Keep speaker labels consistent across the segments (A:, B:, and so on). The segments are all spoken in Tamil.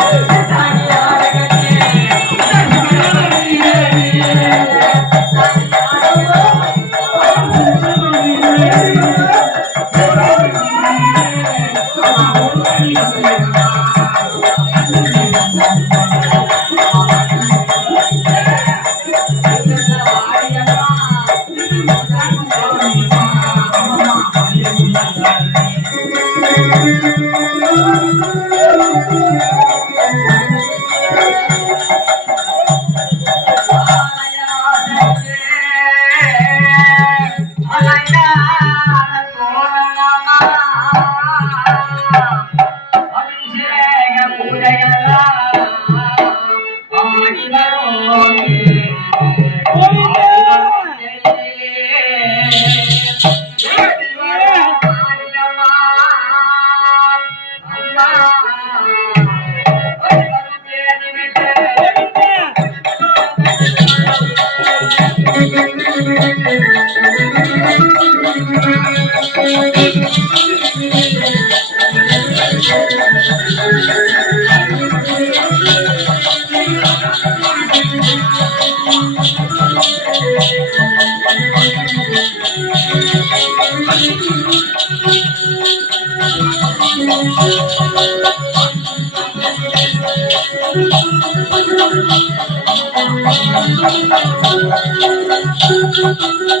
A: Hey! மகிழனோ Thank you.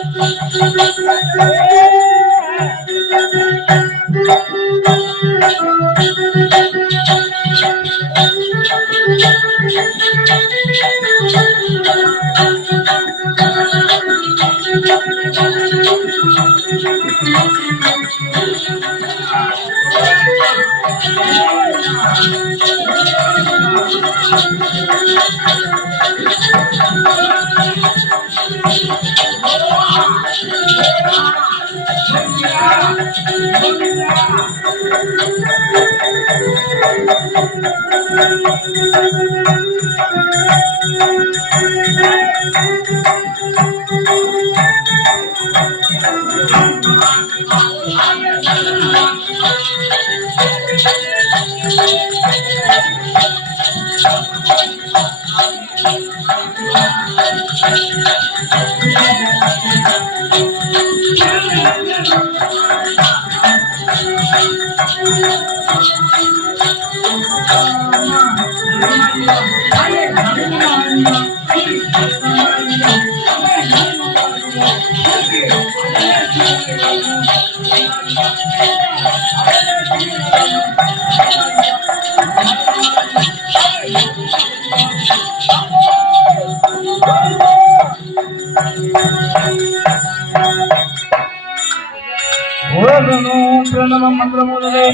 A: உலகனும் பிரணவம் மந்திரம் முதலே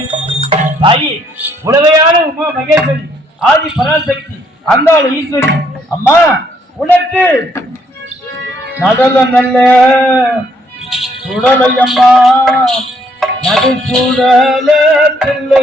A: தாயி உலகையான உமா மகேஸ்வரி. ஆதி பராசக்தி அந்தாள் ஈஸ்வரி. அம்மா உனக்கு நடல நல்ல சுடலை அம்மா நடு சுடல தில்லை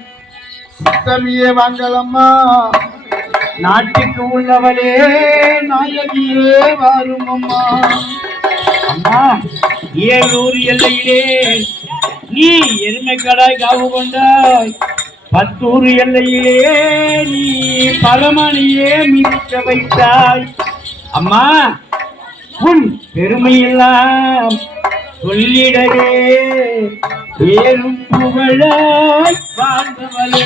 A: அஷ்டமியே வாங்கலம்மா. நாட்டுக்கு உள்ளவளே நாயகியே வாரும் அம்மா அம்மா ஏழூர் எல்லையிலே நீ எருமை கடாய் காவு கொண்டாய் பத்தூர் எல்லையிலே நீ பரமணியே மிதிக்க வைத்தாய். அம்மா உன் பெருமையெல்லாம் சொல்லிடவே பேரும் புகழாய் வாழ்ந்தவளே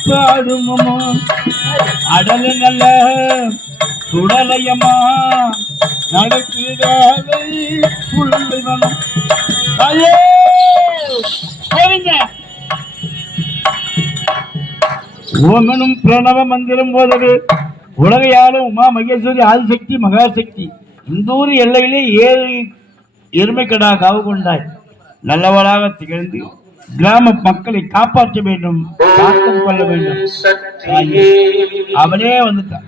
A: பாடுமமா. அடல நல்ல சுடலையம்மா நடக்குதாவை புள்ளிவனம் ஐயே! ஓமனும் பிரணவ மந்திரம் போதவே உலகையாலும் உமா மகேஸ்வரி ஆதிசக்தி மகாசக்தி இந்த ஊர் எல்லையிலே ஏழு எருமைக்கடா காவு கொண்டாய். நல்லவளாக திகழ்ந்து கிராம மக்களை காப்பாற்ற வேண்டும் காத்துக் கொள்ள வேண்டும்.
B: சக்தியே
A: அவனே வந்துட்டான்.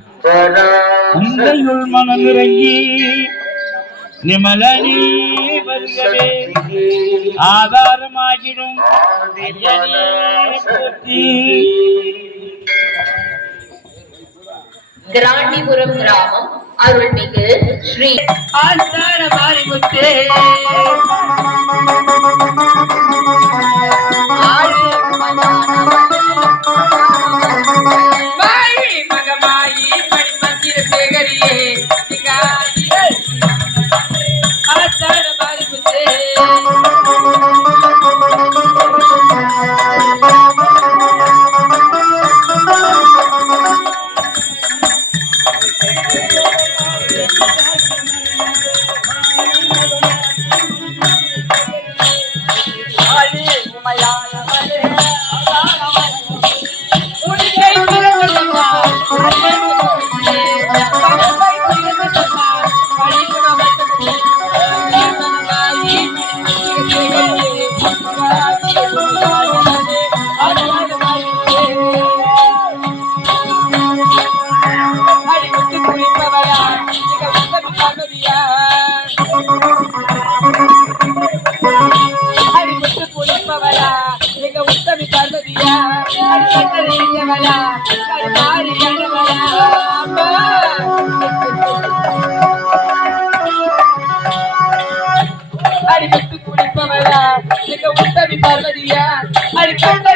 A: உந்தையுள் மனம் இறங்கி நிமலனே வருகவே ஆதாரமாகிடும்.
C: கிராண்டிபுரம் கிராமம் அருள்மிகு ஸ்ரீ
D: ஆஸ்தான மாரிமுத்து மாயி மிக உத்தமி பார்வதியா அடிக்கட்டளையவளா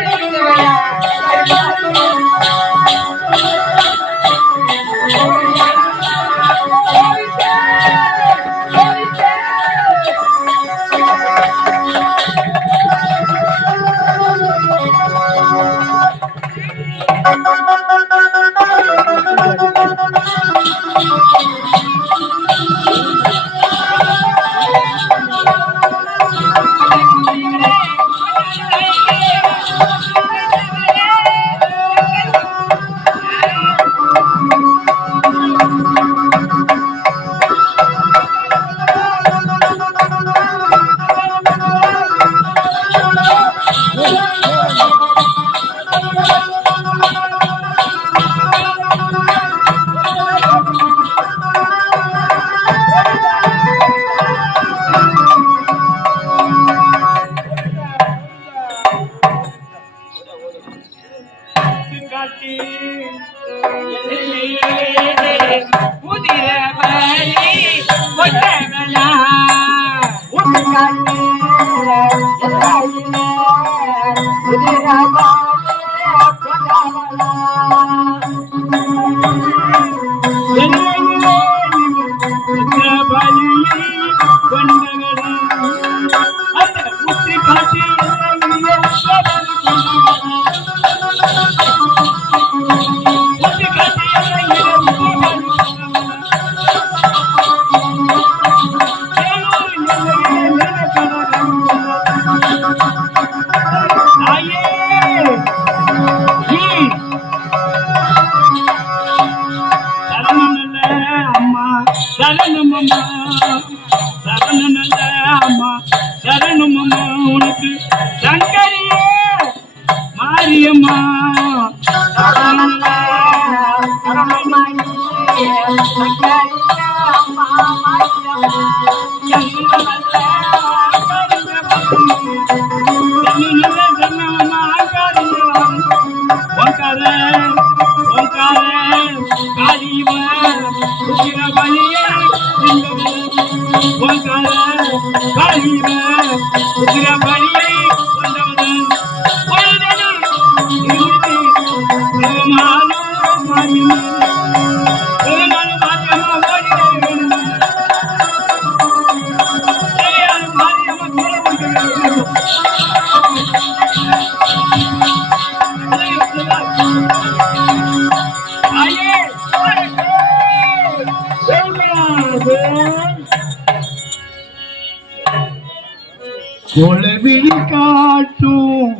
A: காட்டும்.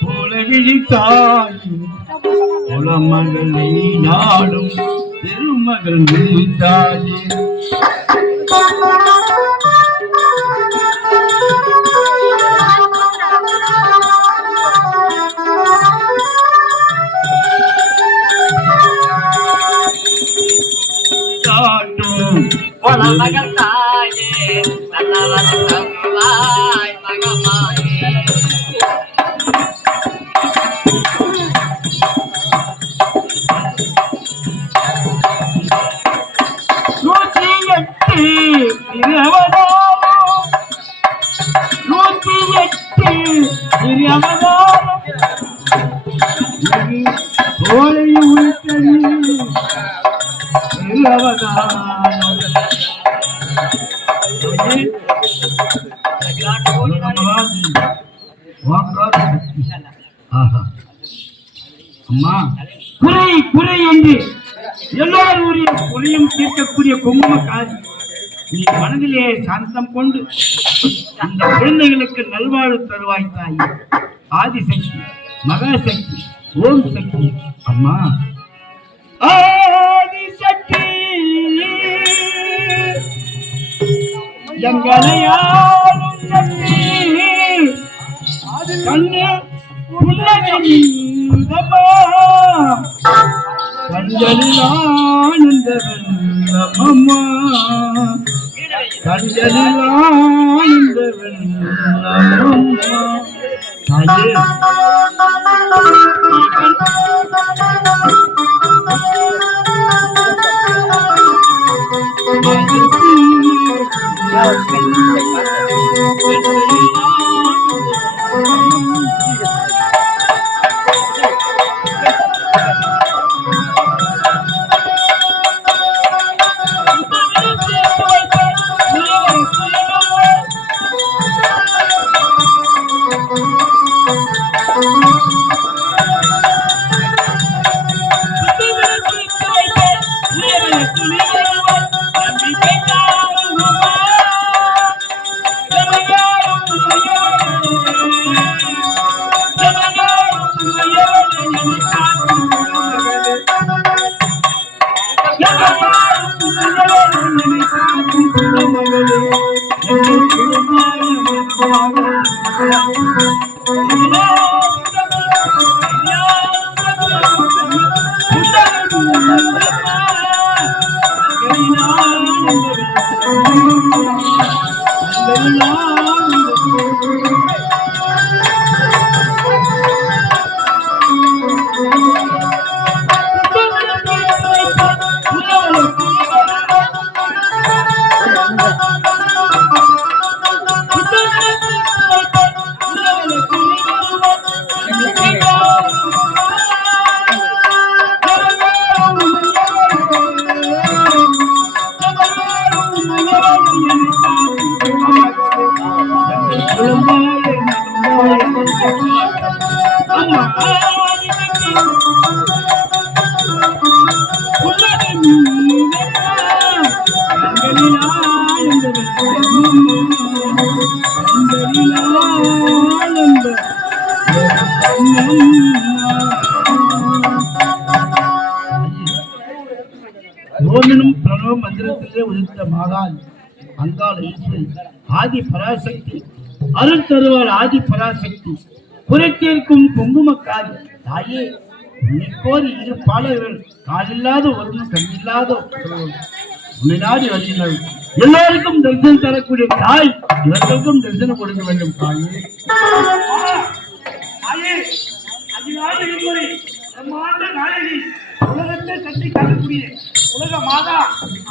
A: கொலவிழி தாயும் குலமகளை நாடும் திருமகள் தாயே காட்டும்.
D: மகள் தாயே
A: அம்மா குறை குறை என்று எல்லோருடைய குறையும் தீர்க்கக்கூடிய குங்குமக்காரி நீ மனதிலே சாந்தம் கொண்டு அந்த குழந்தைகளுக்கு நல்வாழ்வு தருவாய் தாய். ஆதிசக்தி மகாசக்தி ஓம் சக்தி அம்மா. ஆதிசக்தி. எங்களையாளும் சக்தி. கண்ணு புன்னகையுதமா கண்களில் ஆனந்த 再见 ஆனந்த பிரணவ மந்திரத்திலே உதித்த மகான் அங்காள் ஈஸ்வரி. ஆதி பராசக்தி. அருள் தருவாள் ஆதி பராசக்தி. குறைத்தீர்க்கும் குங்குமக்காரி. தாயே உன்னை கோரி இரு பாலகர்கள். காலில்லாத ஒருவன் கண்ணில்லாத ஒருவன். உன்னை வருகிறார்கள் எல்லோருக்கும் தரிசனம் தரக்கூடிய தாய். இவர்களுக்கும் தரிசனம் கொடுக்க வேண்டும் தாயே.
B: அதிகாலை உலகத்தை கட்டி காக்கக்கூடிய உலக மாதா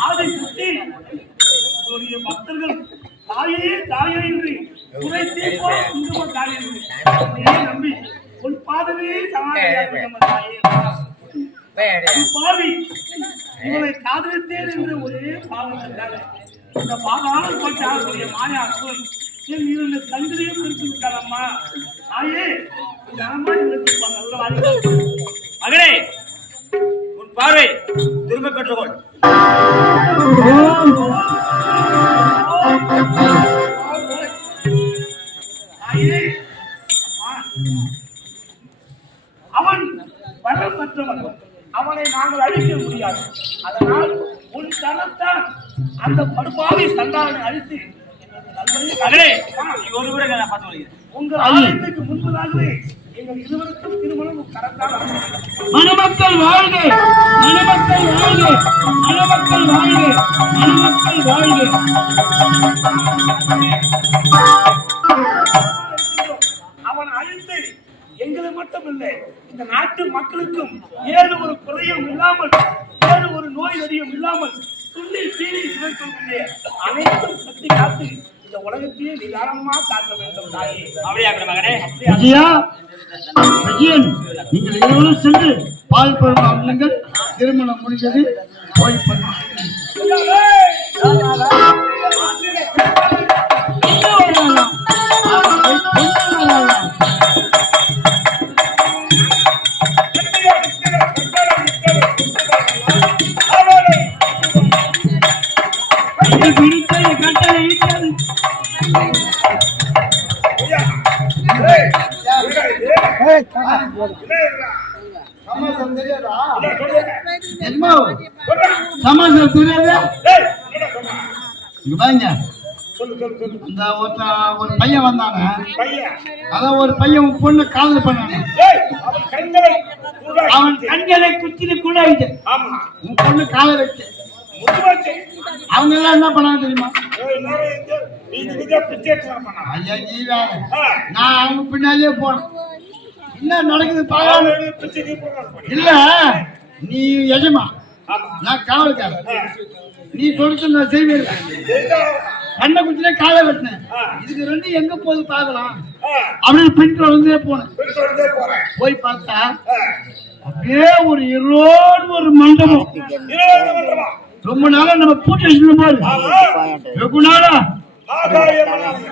B: ஆதி சுத்தி உங்களுடைய பக்தர்கள் தாயே தாயே என்று குறை தீர்ப்போம் குங்கும தாயே என்று. நம்பி உன் பாதமே தாயே உன் பாவி இவளை காதலித்தேன் என்று ஒரே பாவம் கண்டாங்க இந்த பாதாள போட்டு ஆகக்கூடிய மாயா சொல் என் இரண்டு கண்களையும் பிரித்து விட்டாரம்மா தாயே நாம நல்ல வாழ்க்கை
E: மகனே பார்வை திரும்ப பெற்றுக்கொள்.
A: அவன் வரம் பெற்றவன். அவனை நாங்கள் அழிக்க முடியாது.
B: அதனால் உன் தனத்தான் அந்த படுபாவை சந்தானை அழித்து
D: ஒருவரை நான் பார்த்து வருகிறேன்
B: உங்கள் ஆலயத்துக்கு முன்பதாகவே
A: மணமக்கள் வாழ்க! மணமக்கள் வாழ்க! மணமக்கள் வாழ்க! மணமக்கள் வாழ்க!
B: அவன் அழித்து எங்களை மட்டும் இல்லை இந்த நாட்டு மக்களுக்கும் ஏது ஒரு குறையும் இல்லாமல் ஏது ஒரு நோய் நொடியும் இல்லாமல் துள்ளி பீடி சிவக்கொள்கின்ற அனைத்தும் கத்தி காத்து இந்த உலகத்தையே நிதானமா காக்க வேண்டும் தாயே.
D: அப்படியா இருக்கட்டும் மகனே?
A: விஜயா விஜயன் நீங்கள் இருவரும் சென்று பால் அருளுங்கள் திருமணம் முடிந்தது. போய் கட்டளை. சமாசம் தெரியாதா? பாருங்க. அந்த ஒரு பையன் வந்தானே அதான் ஒரு பையன் பொண்ணு காதல் பண்ணானே அவன் கண்களை குத்திட்டு கூட உன் பொண்ணு காலை வச்சு அவங்க எல்லாம் என்ன பண்ணாங்க தெரியுமா? ஐயா நான் அவங்க பின்னாலே போனேன். என்ன நடக்குது பாக்கலாம் இல்ல நீ எஜமா. நான் காவல்காரன். நீ கொடுத்து நான் செய்வேன். கண்ணை குத்திலே காலை வெட்டினேன். இதுக்கு ரெண்டு எங்க போகுது பார்க்கலாம். அப்படின்னு பின் தொடர்ந்தே போனேன். போய் பார்த்தா அப்படியே ஒரு இருளோடு ஒரு மண்டபம். ரொம்ப நாளா நம்ம பூட்டி வச்சிருந்த போது வெகு நாளா?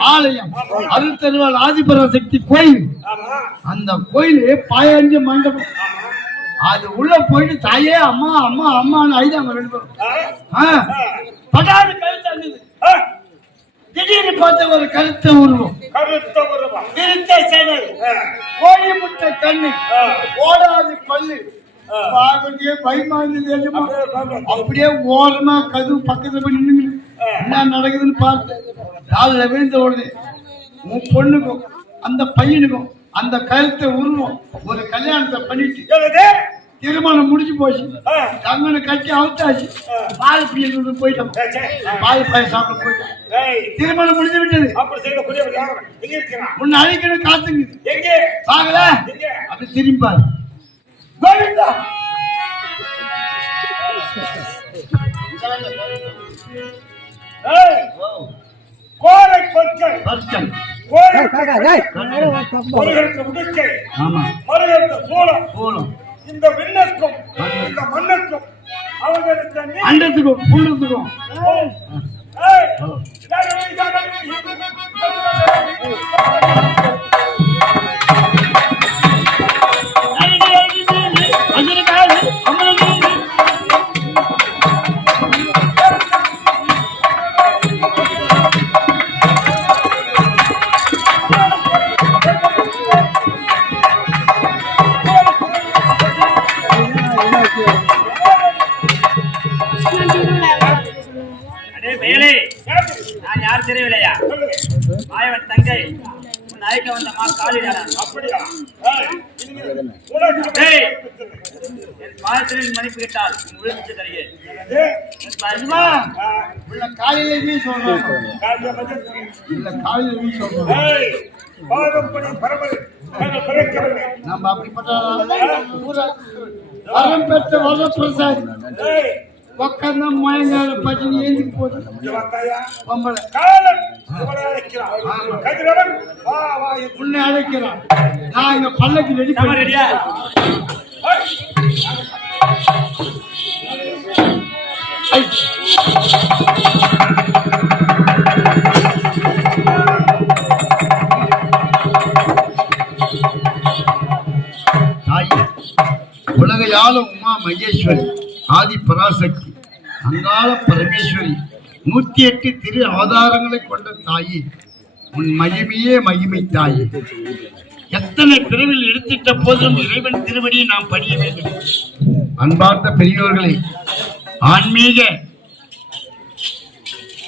A: ஆலயம். அருள் தருவாள் ஆதிபராசக்தி கோயில். அந்த கோயில் பாயஞ்சு மண்டபம். அது உள்ள போயிட்டு தாயே அம்மா அம்மா அம்மான்னு ஐதாங்க ரெண்டு பேரும். ஆ, பட்டாடு கழுத்து திடீர்னு பார்த்த ஒரு கருத்த உருவம். விரித்த சேனல். கோழி முட்டை கண்ணு. ஓடாது பல்லு. பார்க்கறதுக்கே பயமா இருந்தது எஜமா. அப்படியே ஓரமா கதவு பக்கத்துல போய் நின்னு என்ன நடக்குதுன்னு பார்த்து காலில் விழுந்த உடனே உன் பொண்ணுக்கும் அந்த பையனுக்கும் அந்த கருத்தை உருவம் ஒரு கல்யாணத்தை பண்ணிட்டு திருமணம் முடிஞ்சு போச்சு. தங்கனை கட்டி அவுத்தாச்சு. பால் பிடிக்கிறது போயிட்டோம். பால் பாய சாப்பிட போயிட்டோம். திருமணம் முடிஞ்சு விட்டது. உன்னை அழைக்கணும் காத்துங்குது பாக்கல அப்படி திரும்பி பாரு. கோவிந்தா
B: கோரை சூளம்
A: போலும்
B: இந்த விண்ணக்கும் இந்த மண்ணுக்கும் அவர்களுக்கு
A: அண்டத்துக்கும் புண்டத்துக்கும்
B: ஏய், ஜனனி,
A: இல்ல காலையில
B: பாதப்படி.
A: நம்ம அப்படிப்பட்ட வரம் பெற்ற வர பிரசாத்
B: அழைக்கிறான். கதிரவன், வா, வா, என்று.
A: உன்னை அழைக்கிறான். நான் இங்க பல்லக்கு ரெடி
D: ரெடியா?
A: உலகையால உமா மகேஸ்வரி ஆதி பராசக்தி அங்காள பரமேஸ்வரி நூத்தி எட்டு திரு அவதாரங்களை கொண்ட தாயி உன் மகிமையே மகிமை தாயி. எத்தனை பிரிவில் எடுத்திட்ட போதும் இறைவன் திருவடியை நாம் பணிய வேண்டும். அன்பார்ந்த பெரியோர்களே ஆன்மீக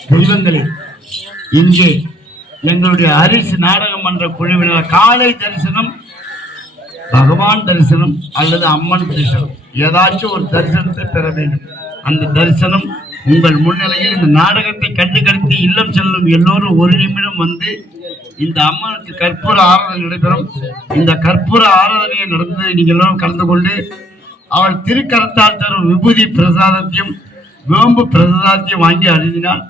A: தெய்வங்களே இங்கே எங்களுடைய அரிசி நாடகம் மன்ற குழுவினர் காலை தரிசனம் பகவான் தரிசனம் அல்லது அம்மன் தரிசனம். ஏதாச்சும் ஒரு தரிசனத்தை பெற வேண்டும். அந்த தரிசனம் உங்கள் முன்னிலையில் இந்த நாடகத்தை கண்டு கழித்து இல்லம் செல்லும் எல்லோரும் ஒரு நிமிடம் வந்து இந்த அம்மனுக்கு கற்பூர ஆராதனை நடைபெறும். இந்த கற்பூர ஆராதனையை நடந்து நீங்கள் எல்லோரும் கலந்து கொண்டு அவள் திருக்கரத்தால் தரும் விபூதி பிரசாதத்தையும் வேம்பு பிரசாதத்தையும் வாங்கி அருந்தினால்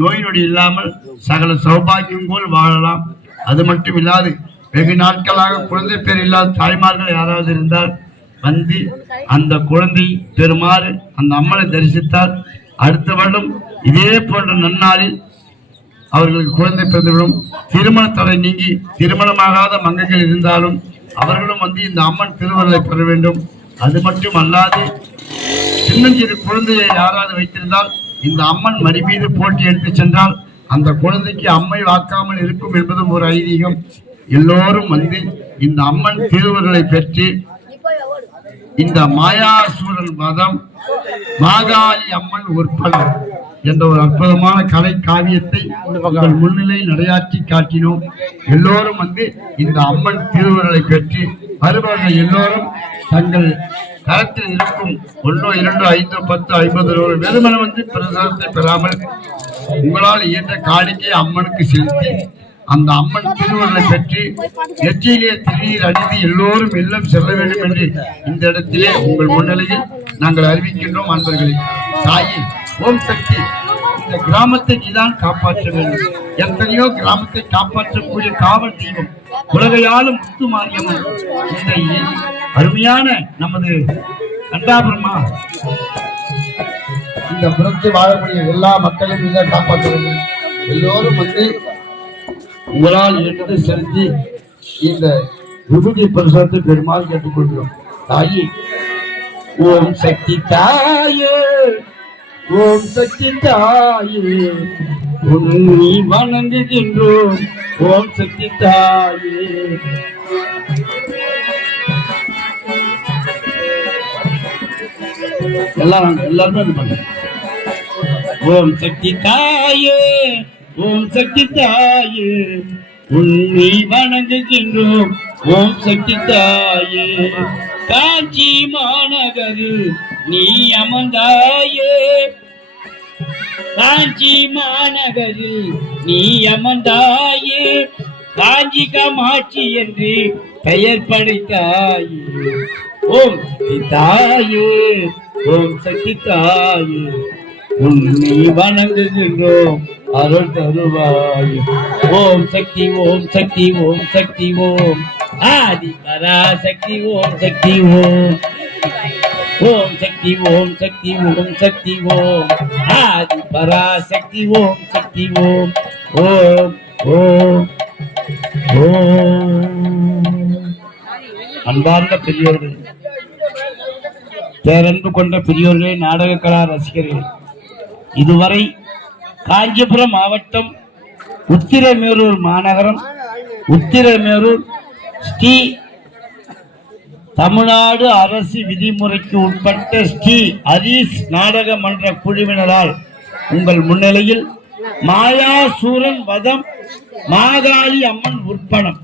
A: நோய் நொடி இல்லாமல் சகல சௌபாகியம் போல் வாழலாம். அது மட்டும் இல்லாது வெகு நாட்களாக குழந்தை பேர் இல்லாத தாய்மார்கள் யாராவது இருந்தால் வந்து அந்த குழந்தை பெறுமாறு அந்த அம்மனை தரிசித்தால் அடுத்த வருடம் இதே போன்ற நன்னாளில் அவர்களுக்கு குழந்தை பிறந்துவிடும். திருமண தடை நீங்கி திருமணமாகாத மங்கைகள் இருந்தாலும் அவர்களும் வந்து இந்த அம்மன் திருவருளை பெற வேண்டும். அது மட்டும் அல்லாது சின்னஞ்சிறு குழந்தையை யாராவது வைத்திருந்தால் இந்த அம்மன் மடி மீது போட்டி எடுத்து சென்றால் அந்த குழந்தைக்கு அம்மை வாக்காமல் இருக்கும் என்பதும் ஒரு ஐதீகம். எல்லோரும் வந்து இந்த அம்மன் திருவருளை பெற்று இந்த மாயாசூரன் மதம் மாகாளி அம்மன் உற்பலம் என்ற ஒரு அற்புதமான கலை காவியத்தை உங்கள் முன்னிலையில் நடையாற்றி காட்டினோம். எல்லோரும் வந்து இந்த அம்மன் திருவுருளை பெற்று வருபவர்கள் எல்லோரும் தங்கள் கரத்தில் இருக்கும் ஒன்றோ இரண்டோ ஐந்தோ பத்து ஐம்பது நூறு வெறுமனை வந்து பிரசாதத்தை பெறாமல் உங்களால் இயன்ற காணிக்கை அம்மனுக்கு செலுத்தி அந்த அம்மன் திருவருளை பெற்று நெற்றியிலே திருநீர் அணிந்து எல்லோரும் எல்லாம் செல்ல வேண்டும் என்று இந்த இடத்திலே உங்கள் முன்னிலையில் நாங்கள் அறிவிக்கின்றோம் அன்பர்களே. தாயி ஓம் சக்தி. இந்த கிராமத்தை நீதான் காப்பாற்ற வேண்டும். எத்தனையோ கிராமத்தை காப்பாற்றக்கூடிய காவல் தெய்வம் உலகையாலும் முத்து மாரியம்மன் இந்த அருமையான நமது கண்டாபுரமா இந்த புறத்து வாழக்கூடிய எல்லா மக்களையும் இதை காப்பாற்ற வேண்டும். எல்லோரும் வந்து உங்களால் இயன்றதை செலுத்தி இந்த விபூதி பிரசாதத்தை பெருமாள் கேட்டுக்கொள்கிறோம். தாயி ஓம் சக்தி தாயே ஓம் சக்தி தாயே உன்னை வணங்குகின்றோம். ஓம் சக்தி தாயே. எல்லாரும் எல்லாருமே பண்ணுங்க ஓம் சக்தி தாயே. ஓம் சக்தி தாயே உன்னை வணங்குகின்றோம். ஓம் சக்தி தாயே காஞ்சி மாநகரில் நீ அமர்ந்தாயே. காஞ்சி மாநகரில் நீ அமர்ந்தாயே. காஞ்சி காமாட்சி என்று பெயர் படைத்தாயே. ஓம் சக்தி தாயே ஓம் சக்தி தாயே. உன்னை வணங்குகின்றோம் அருள் தருவாய். ஓம் சக்தி ஓம் சக்தி ஓம் சக்தி ஓம். ஆதி பராசக்தி ஓம் சக்தி ஓம். ஓம் சக்தி ஓம் சக்தி ஓம் சக்தி ஓம். ஆதி பராசக்தி ஓம் சக்தி ஓம். ஓம் ஓம் ஓம். அன்பார்ந்த பெரியோர்கள் பேரன்பு கொண்ட பெரியோர்களே நாடக கலா ரசிகர்களே இதுவரை காஞ்சிபுரம் மாவட்டம் உத்திரமேரூர் மாநகரம். உத்திரமேரூர் ஸ்ரீ தமிழ்நாடு அரசு விதிமுறைக்கு உட்பட்ட ஸ்ரீ ஹரீஸ் நாடக மன்ற குழுவினரால் உங்கள் முன்னிலையில் மாயாசூரன் வதம் மாகாளி அம்மன் உற்பணம்.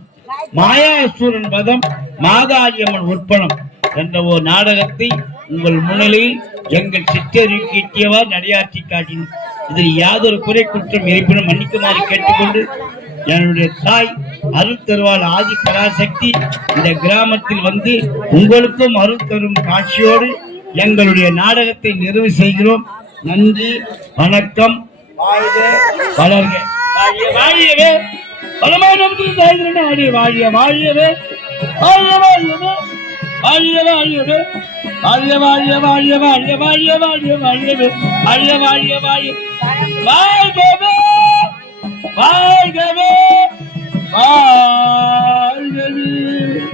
A: மாயாசூரன் வதம் மாகாளி அம்மன் உற்பணம் என்ற ஒரு நாடகத்தை உங்கள் முன்னிலையில் எங்கள் சித்தருக்கு எட்டியவாறு நடையாற்றி காட்டினோம் இதில் யாதொரு குறை குற்றம் இருப்பினும் மன்னிக்குமாறு கேட்டுக்கொண்டு என்னுடைய தாய் அருள் தருவாள் ஆதி பராசக்தி இந்த கிராமத்தில் வந்து உங்களுக்கும் அருள் தரும் காட்சியோடு எங்களுடைய நாடகத்தை நிறைவு செய்கிறோம். நன்றி வணக்கம். வளர்க. வாழியவே வளமான வாழிய வாழியவே வாழிய வாழியவே வாழிய வாழியவே வாழிய வாழிய வாழிய வாழிய வாழிய வாழிய வாழியவே வாழிய. வாழிய வாழிய வாழ்கவே வாழ்கவே வாழ்கவே